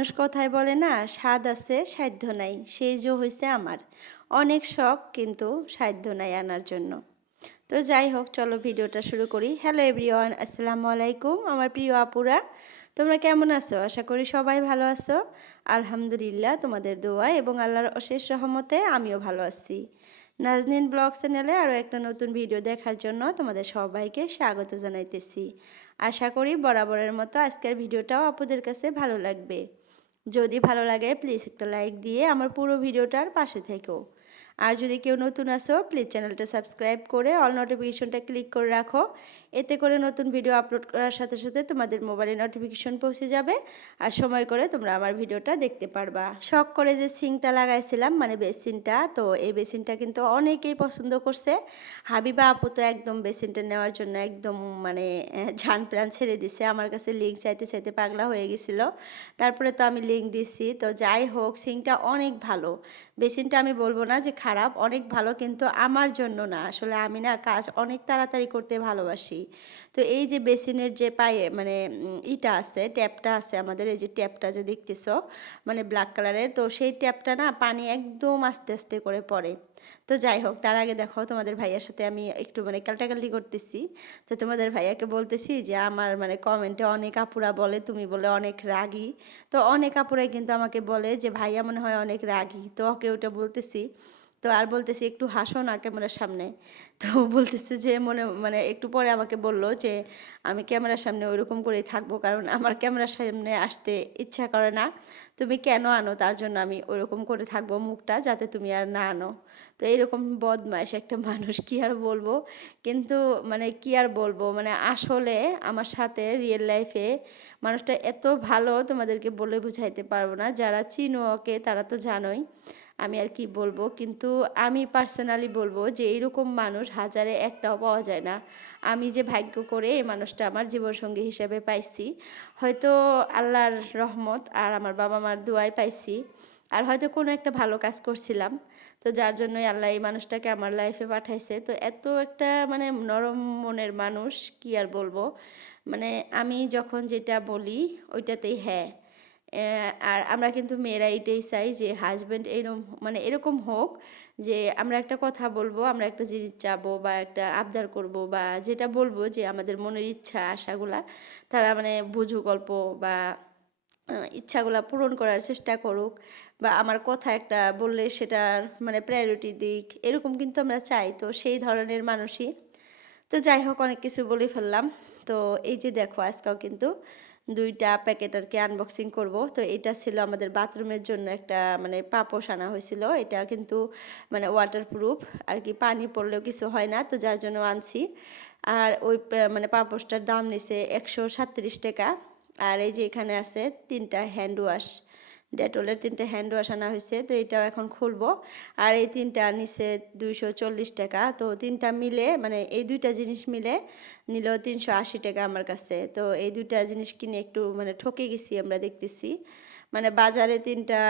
মানুষ কথায় বলে না, স্বাদ আছে সাধ্য নাই, সেই যে হয়েছে আমার। অনেক শখ কিন্তু সাধ্য নাই আনার জন্য। তো যাই হোক, চলো ভিডিওটা শুরু করি। হ্যালো এভরিওয়ান, আসসালামু আলাইকুম আমার প্রিয় আপুরা। তোমরা কেমন আছো? আশা করি সবাই ভালো আছো। আলহামদুলিল্লাহ, তোমাদের দোয়া এবং আল্লাহর অশেষ রহমতে আমিও ভালো আছি। নাজনীন ব্লগ চ্যানেলে আরও একটা নতুন ভিডিও দেখার জন্য তোমাদের সবাইকে স্বাগত জানাইতেছি। আশা করি বরাবরের মতো আজকের ভিডিওটাও আপুদের কাছে ভালো লাগবে। যদি ভালো লাগে প্লিজ একটা লাইক দিয়ে আমার পুরো ভিডিওটার পাশে থেকো। আর যদি কেউ নতুন আসো প্লিজ চ্যানেলটা সাবস্ক্রাইব করে অল নোটিফিকেশনটা ক্লিক করে রাখো। এতে করে নতুন ভিডিও আপলোড করার সাথে সাথে তোমাদের মোবাইলে নোটিফিকেশন পৌঁছে যাবে আর সময় করে তোমরা আমার ভিডিওটা দেখতে পারবা। শখ করে যে সিঙ্কটা লাগাইছিলাম মানে বেসিনটা, তো এই বেসিনটা কিন্তু অনেকেই পছন্দ করছে। হাবিবা আপু তো একদম বেসিনটা নেওয়ার জন্য একদম মানে ঝান প্রাণ ছেড়ে দিছে। আমার কাছে লিঙ্ক চাইতে চাইতে পাগলা হয়ে গেছিলো। তারপরে তো আমি লিঙ্ক দিছি। তো যাই হোক, সিঙ্কটা অনেক ভালো। বেসিনটা আমি বলবো না যে খারাপ, অনেক ভালো, কিন্তু আমার জন্য না। আসলে আমি না কাজ অনেক তাড়াতাড়ি করতে ভালোবাসি। তো এই যে বেসিনের যে পায়ে মানে ইটা আছে, ট্যাপটা আছে আমাদের, এই যে ট্যাপটা যে দেখতেছো মানে ব্ল্যাক কালারের, তো সেই ট্যাপটা না পানি একদম আস্তে আস্তে করে পড়ে। তো যাই হোক, তার আগে দেখো তোমাদের ভাইয়ার সাথে আমি একটু মানে কালটাকাল্টি করতেছি। তো তোমাদের ভাইয়াকে বলতেছি যে আমার মানে কমেন্টে অনেক আপুরা বলে তুমি বলে অনেক রাগী। তো অনেক আপুরাই কিন্তু আমাকে বলে যে ভাইয়া মনে হয় অনেক রাগী। তো ওকে ওটা বলতেছি। তো আর বলতেছি একটু হাসো না ক্যামেরার সামনে। তো বলতেছে যে মানে একটু পরে আমাকে বলল যে আমি ক্যামেরার সামনে ওইরকম করেই থাকবো, কারণ আমার ক্যামেরার সামনে আসতে ইচ্ছা করে না। তুমি কেন আনো, তার জন্য আমি ওইরকম করে থাকবো মুখটা, যাতে তুমি আর না আনো। তো এইরকম বদমাইশ একটা মানুষ, কি আর বলবো। কিন্তু মানে কি আর বলবো, মানে আসলে আমার সাথে রিয়েল লাইফে মানুষটা এত ভালো, তোমাদেরকে বলে বুঝাইতে পারবো না। যারা চিনো ওকে তারা তো জানোই। আমি আর কি বলবো, কিন্তু আমি পার্সোনালি বলবো যে এইরকম মানুষ হাজারে একটাও পাওয়া যায় না। আমি যে ভাগ্য করে এই মানুষটা আমার জীবনসঙ্গী হিসেবে পাইছি, হয়তো আল্লাহর রহমত আর আমার বাবা মার দোয়াই পাইছি। আর হয়তো কোনো একটা ভালো কাজ করছিলাম, তো যার জন্যই আল্লাহ এই মানুষটাকে আমার লাইফে পাঠাইছে। তো এত একটা মানে নরম মনের মানুষ, কি আর বলবো। মানে আমি যখন যেটা বলি ওইটাতেই হ্যাঁ। আর আমরা কিন্তু মেয়েরা এটাই চাই যে হাজব্যান্ড এরকম মানে এরকম হোক, যে আমরা একটা কথা বলবো, আমরা একটা জিনিস চাবো বা একটা আবদার করব বা যেটা বলবো যে আমাদের মনের ইচ্ছা আশাগুলা তারা মানে বুঝুক গল্প, বা ইচ্ছাগুলা পূরণ করার চেষ্টা করুক, বা আমার কথা একটা বললে সেটার মানে প্রায়োরিটি দিক, এরকম কিন্তু আমরা চাই। তো সেই ধরনের মানুষই। তো যাই হোক, অনেক কিছু বলে ফেললাম। তো এই যে দেখো, আজকেও কিন্তু ২টা প্যাকেট আর কি আনবক্সিং করব। তো এটা ছিল আমাদের বাথরুমের জন্য একটা মানে পাপোশ আনা হয়েছিল। এটা কিন্তু মানে ওয়াটারপ্রুফ আর কি, পানি পড়লেও কিছু হয় না, তো যার জন্য আনছি। আর ওই মানে পাপোশটার দাম নিছে ১৩৭ টাকা। আর এই যে এখানে আছে ৩টা হ্যান্ড ওয়াশ, ডেটলের 3টে হ্যান্ড ওয়াশ আনা হয়েছে। তো এটাও এখন খুলবো। আর এই 3টা নিচে 240 টাকা। তো 3টা মিলে মানে এই 2টা জিনিস মিলে নিল 380 টাকা আমার কাছে। তো এই 2টা জিনিস কিনে একটু মানে ঠকে গেছি আমরা, দেখতেছি মানে বাজারে 3টা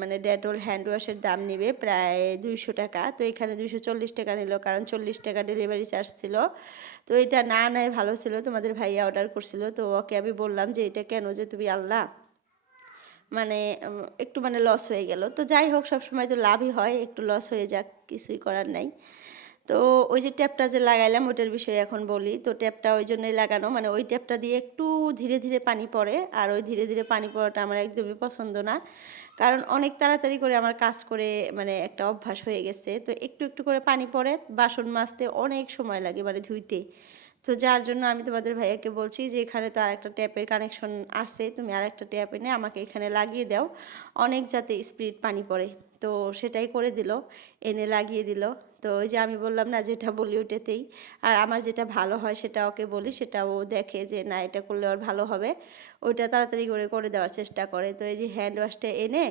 মানে ডেটল হ্যান্ড ওয়াশের দাম নিবে প্রায় 200 টাকা। তো এখানে 240 টাকা নিল, কারণ 40 টাকা ডেলিভারি চার্জ ছিল। তো এটা না নেয় ভালো ছিল, তোমাদের ভাইয়া অর্ডার করছিল। তো ওকে আমি বললাম যে এটা কেন যে তুমি আল্লাহ, মানে একটু মানে লস হয়ে গেল। তো যাই হোক, সবসময় তো লাভই হয়, একটু লস হয়ে যাক, কিছুই করার নাই। তো ওই যে ট্যাপটা যে লাগাইলাম ওইটার বিষয়ে এখন বলি। তো ট্যাপটা ওই জন্যই লাগানো, মানে ওই ট্যাপটা দিয়ে একটু ধীরে ধীরে পানি পড়ে, আর ওই ধীরে ধীরে পানি পড়াটা আমার একদমই পছন্দ না। কারণ অনেক তাড়াতাড়ি করে আমার কাজ করে মানে একটা অভ্যাস হয়ে গেছে। তো একটু একটু করে পানি পড়ে, বাসন মাজতে অনেক সময় লাগে মানে ধুইতে। তো যার জন্য আমি তোমাদের ভাইয়াকে বলছি যে এখানে তো আরেকটা ট্যাপের কানেকশন আছে, তুমি আরেকটা ট্যাপ এনে আমাকে এখানে লাগিয়ে দাও, অনেক যাতে স্পিড পানি পড়ে। তো সেটাই করে দিল, এনে লাগিয়ে দিল। তো ওই যে আমি বললাম না, যেটা বলি ওটাতেই। আর আমার যেটা ভালো হয় সেটা ওকে বলি, সেটা ও দেখে যে না এটা করলে ওর ভালো হবে, ওইটা তাড়াতাড়ি করে করে দেওয়ার চেষ্টা করে। তো এই যে হ্যান্ড ওয়াশটা এনে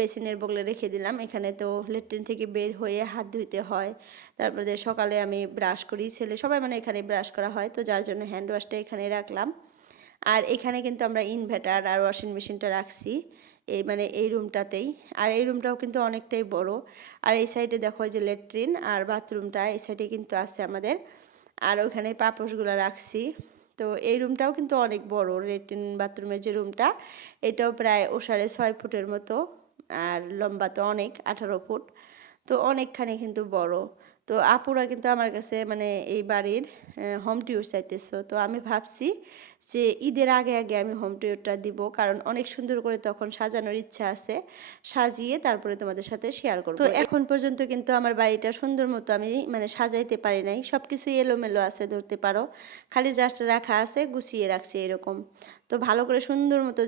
বেসিনের বগলে রেখে দিলাম। এখানে তো ল্যাট্রিন থেকে বের হয়ে হাত ধুইতে হয়, তারপরে সকালে আমি ব্রাশ করি, ছেলে সবাই মানে এখানে ব্রাশ করা হয়। তো যার জন্য হ্যান্ড ওয়াশটা এখানে রাখলাম। আর এখানে কিন্তু আমরা ইনভার্টার আর ওয়াশিং মেশিনটা রাখছি এই মানে এই রুমটাতেই। আর এই রুমটাও কিন্তু অনেকটাই বড়। আর এই সাইডে দেখো যে ল্যাট্রিন আর বাথরুমটা এই সাইডে কিন্তু আছে আমাদের। আর ওখানে পাপোশগুলো রাখছি। তো তো এই রুমটাও কিন্তু অনেক বড়, ল্যাট্রিন বাথরুমের যে রুমটা এটাও প্রায় ওসারে 6 ফুটের মতো, আর লম্বা তো অনেক 18 ফুট, তো অনেকখানি কিন্তু বড়। তো আপুরা কিন্তু আমার কাছে মানে এই বাড়ির হোম ট্যুর চাইতেছো, তো আমি ভাবছি যে ঈদের আগে আগে আমি হোম ট্যুরটা দিব, কারণ অনেক সুন্দর করে তখন সাজানোর ইচ্ছা আছে, সাজিয়ে তারপরে তোমাদের সাথে শেয়ার করব। তো এখন পর্যন্ত কিন্তু আমার বাড়িটা সুন্দর মতো আমি মানে সাজাইতে পারি নাই, সব কিছুই এলোমেলো আছে ধরতে পারো, খালি জাস্ট রাখা আছে, গুছিয়ে রাখছি এরকম। তো ভালো করে সুন্দর মতো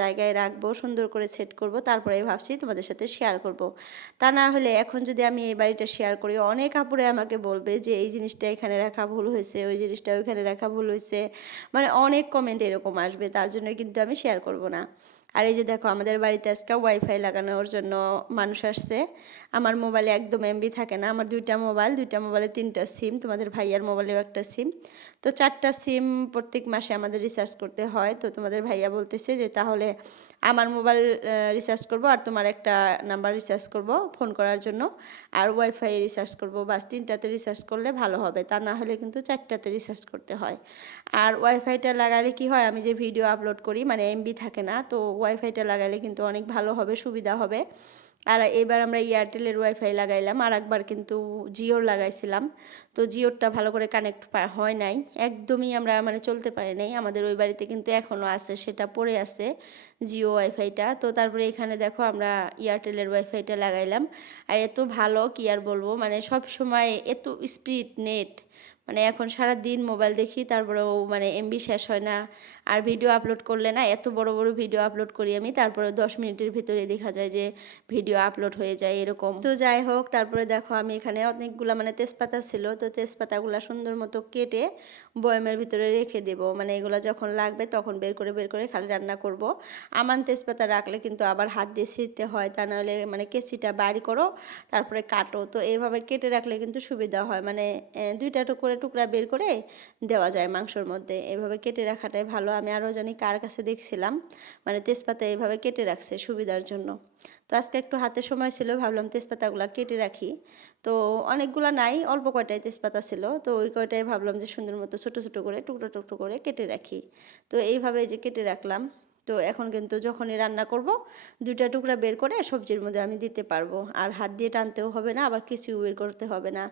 জায়গায় রাখবো, সুন্দর করে সেট করব, তারপরে ভাবছি তোমাদের সাথে শেয়ার করব। তা না হলে এখন যদি আমি এই বাড়িটা শেয়ার করি, অনেক আপুরে আমাকে বলবে যে এই জিনিসটা এখানে রাখা ভুল হয়েছে, ওই জিনিসটা ওইখানে রাখা ভুল হয়েছে, মানে অনেক কমেন্ট এরকম আসবে, তার জন্য কিন্তু আমি শেয়ার করব না। আর এই যে দেখো আমাদের বাড়িতে আজকে ওয়াইফাই লাগানোর জন্য মানুষ আসছে। আমার মোবাইলে একদম এমবি থাকে না, আমার দুইটা মোবাইলে 3টা সিম, তোমাদের ভাইয়ার মোবাইলেও একটা সিম, তো 4টা সিম প্রত্যেক মাসে আমাদের রিচার্জ করতে হয়। তো তোমাদের ভাইয়া বলতেছে যে তাহলে আমার মোবাইল রিচার্জ করব, আর তোমার একটা নাম্বার রিচার্জ করব ফোন করার জন্য, আর ওয়াইফাই রিচার্জ করব, বাস 3টাতে রিচার্জ করলে ভালো হবে, তা না হলে কিন্তু 4টাতে রিচার্জ করতে হয়। আর ওয়াইফাইটা লাগালে কি হয়, আমি যে ভিডিও আপলোড করি মানে এমবি থাকে না, তো ওয়াইফাইটা লাগালে কিন্তু অনেক ভালো হবে, সুবিধা হবে। আর এবার আমরা এয়ারটেলের ওয়াইফাই লাগাইলাম, আর একবার কিন্তু জিওর লাগাইছিলাম, তো জিওরটা ভালো করে কানেক্ট হয় নাই, একদমই আমরা মানে চলতে পারি নাই। আমাদের ওই বাড়িতে কিন্তু এখনও আছে, সেটা পড়ে আছে জিও ওয়াইফাইটা। তো তারপরে এখানে দেখো আমরা এয়ারটেলের ওয়াইফাইটা লাগাইলাম, আর এত ভালো কি আর বলবো, মানে সব সময় এত স্পিড নেট, মানে এখন সারা দিন মোবাইল দেখি তারপরেও মানে এমবি শেষ হয় না। আর ভিডিও আপলোড করলে না, এত বড় বড় ভিডিও আপলোড করি আমি, তারপরে 10 মিনিটের ভিতরে দেখা যায় যে ভিডিও আপলোড হয়ে যায় এরকম। তো যাই হোক, তারপরে দেখো আমি এখানে অনেকগুলো মানে তেজপাতা ছিল, তো তেজপাতাগুলো সুন্দর মতো কেটে বয়ামের ভিতরে রেখে দেব, মানে এগুলো যখন লাগবে তখন বের করে খালি রান্না করব। আমান তেজপাতা রাখলে কিন্তু আবার হাত দিয়ে ছিঁড়তে হয়, তা নাহলে মানে কেঁচিটা বাইর করো তারপরে কাটো, তো এইভাবে কেটে রাখলে কিন্তু সুবিধা হয়, মানে 2টা টুকরা বের করে দেওয়া যায় মাংসর মধ্যে, এভাবে কেটে রাখাটাই ভালো। আমি আরও জানি কার কাছে দেখছিলাম মানে তেজপাতা এইভাবে কেটে রাখছে সুবিধার জন্য। তো আজকে একটু হাতে সময় ছিল, ভাবলাম তেজপাতাগুলো কেটে রাখি, তো অনেকগুলো নাই, অল্প কয়টাই তেজপাতা ছিল, তো ওই কয়টাই ভাবলাম যে সুন্দর মতো ছোটো ছোটো করে টুকরো করে কেটে রাখি। তো এইভাবে যে কেটে রাখলাম, তো এখন কিন্তু যখনই রান্না করব 2টা টুকরা বের করে সবজির মধ্যে আমি দিতে পারবো, আর হাত দিয়ে টানতেও হবে না, আবার কিছু বের করতে হবে না।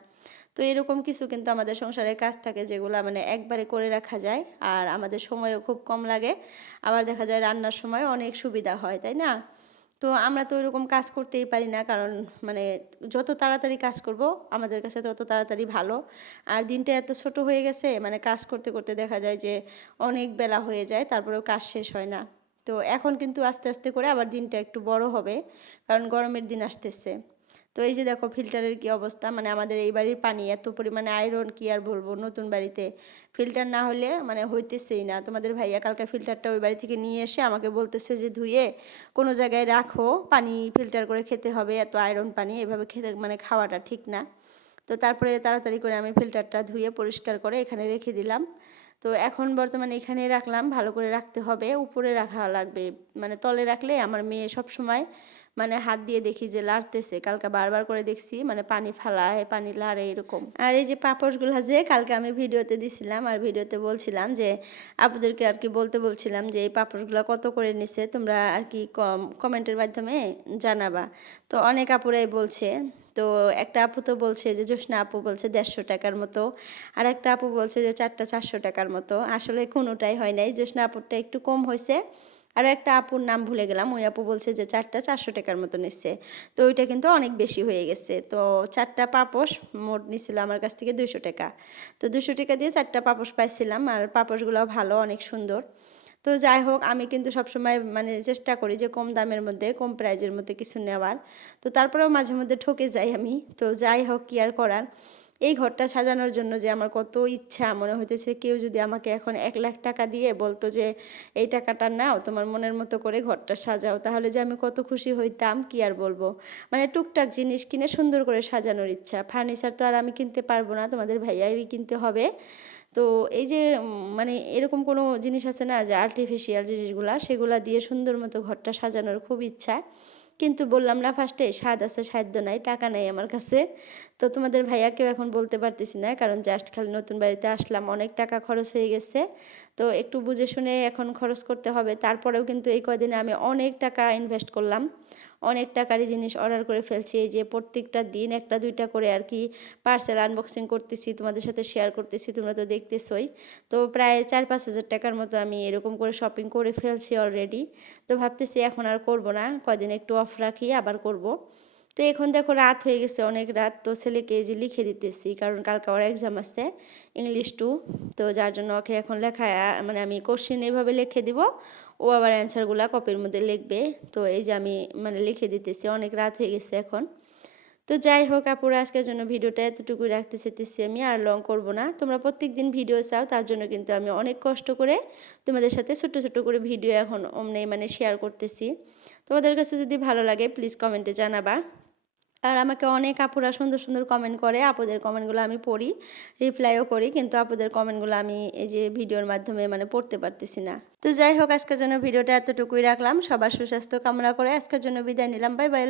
তো এরকম কিছু কিন্তু আমাদের সংসারের কাজ থাকে যেগুলো মানে একবারে করে রাখা যায়, আর আমাদের সময়ও খুব কম লাগে, আবার দেখা যায় রান্নার সময় অনেক সুবিধা হয়, তাই না? তো আমরা তো ওইরকম কাজ করতেই পারি না, কারণ মানে যত তাড়াতাড়ি কাজ করব আমাদের কাছে তত তাড়াতাড়ি ভালো। আর দিনটা এত ছোট হয়ে গেছে, মানে কাজ করতে করতে দেখা যায় যে অনেক বেলা হয়ে যায়, তারপরেও কাজ শেষ হয় না। তো এখন কিন্তু আস্তে আস্তে করে আবার দিনটা একটু বড় হবে, কারণ গরমের দিন আসতেছে। তো এই যে দেখো ফিল্টারের কি অবস্থা, মানে আমাদের এই বাড়ির পানি এত পরিমাণে আয়রন, কি আর বলবো, নতুন বাড়িতে ফিল্টার না হলে মানে হইতেছেই না। তোমাদের ভাইয়া কালকে ফিল্টারটা ওই বাড়ি থেকে নিয়ে এসে আমাকে বলতেছে যে ধুয়ে কোনো জায়গায় রাখো, পানি ফিল্টার করে খেতে হবে, এত আয়রন পানি এভাবে খেতে মানে খাওয়াটা ঠিক না। তো তারপরে তাড়াতাড়ি করে আমি ফিল্টারটা ধুয়ে পরিষ্কার করে এখানে রেখে দিলাম। তো এখন বর্তমানে এখানে রাখলাম, ভালো করে রাখতে হবে, উপরে রাখা লাগবে, মানে তলে রাখলে আমার মেয়ে সব সময় মানে হাত দিয়ে দেখি যে লাড়তেছে, কালকে বারবার করে দেখছি মানে পানি ফালায় পানি লাড়ে এরকম। আর এই যে পাপোশগুলো যে কালকে আমি ভিডিওতে দিছিলাম, আর ভিডিওতে বলছিলাম যে আপুদেরকে আর কি বলতে বলছিলাম যে এই পাপোশগুলো কত করে নিছে, তোমরা আর কি কমেন্টের মাধ্যমে জানাবা। তো অনেক আপুরাই বলছে, তো একটা আপু তো বলছে যে জোসনা আপু বলছে 150 টাকার মতো, আর একটা আপু বলছে যে 4টা 400 টাকার মতো, আসলে কোনোটাই হয় নাই, জোসনা আপুরটা একটু কম হয়েছে, আর একটা আপুর নাম ভুলে গেলাম, ওই আপু বলছে যে 4টা 400 টাকার মতো নিচ্ছে, তো ওইটা কিন্তু অনেক বেশি হয়ে গেছে। তো 4টা পাপোশ মোট নিছিল আমার কাছ থেকে 200 টাকা, তো 200 টাকা দিয়ে 4টা পাপোশ পাইছিলাম, আর পাপোশগুলো ভালো, অনেক সুন্দর। তো যাই হোক, আমি কিন্তু সবসময় মানে চেষ্টা করি যে কম দামের মধ্যে কম প্রাইজের মধ্যে কিছু নেওয়ার, তো তারপরেও মাঝে মধ্যে ঠকে যাই আমি। তো যাই হোক, কি আর করার, এই ঘরটা সাজানোর জন্য যে আমার কত ইচ্ছা, মনে হইতেছে কেউ যদি আমাকে এখন 1 লাখ টাকা দিয়ে বলতো যে এই টাকাটা নাও তোমার মনের মতো করে ঘরটা সাজাও, তাহলে যে আমি কত খুশি হইতাম কি আর বলবো। মানে টুকটাক জিনিস কিনে সুন্দর করে সাজানোর ইচ্ছা, ফার্নিচার তো আর আমি কিনতে পারবো না, তোমাদের ভাইয়ারই কিনতে হবে। তো এই যে মানে এরকম কোনো জিনিস আছে না যে আর্টিফিশিয়াল জিনিসগুলা, সেগুলা দিয়ে সুন্দর মতো ঘরটা সাজানোর খুব ইচ্ছা। কিন্তু বললাম না ফার্স্টে, স্বাদ আছে সাধ্য নাই, টাকা নাই আমার কাছে। তো তোমাদের ভাইয়াকেও এখন বলতে পারতেছি না, কারণ জাস্ট খালি নতুন বাড়িতে আসলাম, অনেক টাকা খরচ হয়ে গেছে। তো একটু বুঝে শুনে এখন খরচ করতে হবে। তারপরেও কিন্তু এই কয়দিনে আমি অনেক টাকা ইনভেস্ট করলাম, অনেক টাকারই জিনিস অর্ডার করে ফেলছি। এই যে প্রত্যেকটা দিন একটা দুইটা করে আর কি পার্সেল আনবক্সিং করতেছি, তোমাদের সাথে শেয়ার করতেছি, তোমরা তো দেখতেছই। তো প্রায় 4-5 হাজার টাকার মতো আমি এরকম করে শপিং করে ফেলছি অলরেডি। তো ভাবতেছি এখন আর করব না, কয়দিন একটু অফ রাখি, আবার করব। তো এখন দেখো রাত হয়ে গেছে, অনেক রাত। তো ছেলেকে এই যে লিখে দিতেছি, কারণ কালকে ওর এক্সাম আছে ইংলিশ 2। তো যার জন্য ওকে এখন লেখা, মানে আমি কোশ্চেন এইভাবে লিখে দিব, ও আবার অ্যান্সারগুলো কপির মধ্যে লিখবে। তো এই যে আমি মানে লিখে দিতেছি, অনেক রাত হয়ে গেছে এখন। তো যাই হোক আপুরা, আজকের জন্য ভিডিওটা এতটুকুই রাখতে চাইতেছি, আমি আর লং করব না। তোমরা প্রত্যেক দিন ভিডিও চাও, তার জন্য কিন্তু আমি অনেক কষ্ট করে তোমাদের সাথে ছোট্ট ছোট্ট করে ভিডিও এখন অমনি মানে শেয়ার করতেছি। তোমাদের কাছে যদি ভালো লাগে প্লিজ কমেন্টে জানাবা। আর আমাকে অনেক আপুরা সুন্দর সুন্দর কমেন্ট করে, আপুদের কমেন্টগুলো আমি পড়ি, রিপ্লাইও করি, কিন্তু আপুদের কমেন্টগুলো আমি এই যে ভিডিওর মাধ্যমে মানে পড়তে পারতেছি না। তো যাই হোক, আজকের জন্য ভিডিওটা এতটুকুই রাখলাম। সবার সুস্বাস্থ্য কামনা করে আজকের জন্য বিদায় নিলাম। Bye bye.